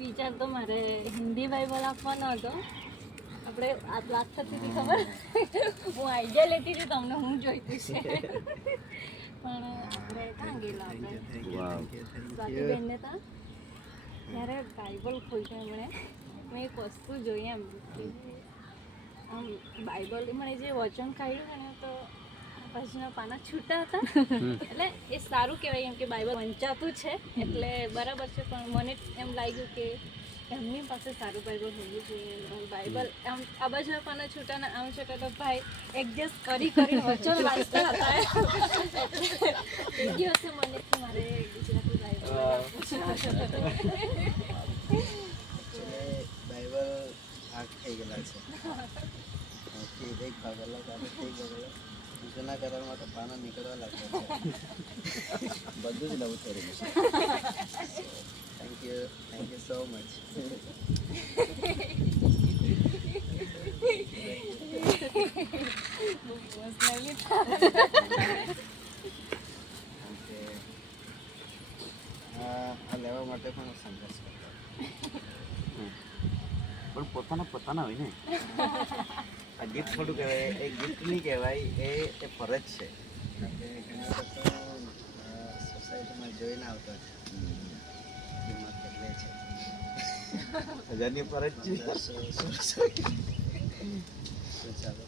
વિચાર તો મારે હિન્દી બાઇબલ આપવાનો હતો. આપણે આ વાત થતી હતી ખબર, હું આઈડિયા લેતી હતી તમને હું જોઈતી છે, પણ આપણે ક્યાં ગયેલા આપણે સ્વાતિબેનને ત્યાં, ત્યારે બાઇબલ ખોલતા એમણે મેં એક વસ્તુ જોઈ એમ કે આમ બાઇબલ મને જે વચન કાઢ્યું ને તો પછીના પાના છૂટા હતા. એટલે એ સારું કહેવાય એમ કે બાઇબલ વંચાતું છે એટલે બરાબર છે, પણ મને એમ લાગ્યું કે એમની પાસે સારું બાઇબલ હોવું જોઈએ. બાઇબલ આમ આ બાજુ પાના છૂટા ને આમ છૂટા તો ભાઈ એડજસ્ટ કરી વચન વાંચતા હતા. એ દિવસે મને કે મારે ગુજરાતી બાઇબલ બાઇબલ આગ થઈ ગયેલા છે, એક ભાગ અલગ થઈ ગયેલો. જૂના કરારમાં તો પાના નીકળવા લાગ્યા છે, બધું જ નવું થઈ રહ્યું છે. Thank you so much. આ લેવા માટે પણ સંઘર્ષ કરતો, પણ પોતાના હોય ને. આ ગિફ્ટ થોડું કહેવાય, એ ગિફ્ટ નહીં કહેવાય, એ ફરજ છે. ઘણા લોકો સોસાયટીમાં જોઈને આવતા છે, કિંમત કેટલી છે, હજારની ફરજ છે. ચાલો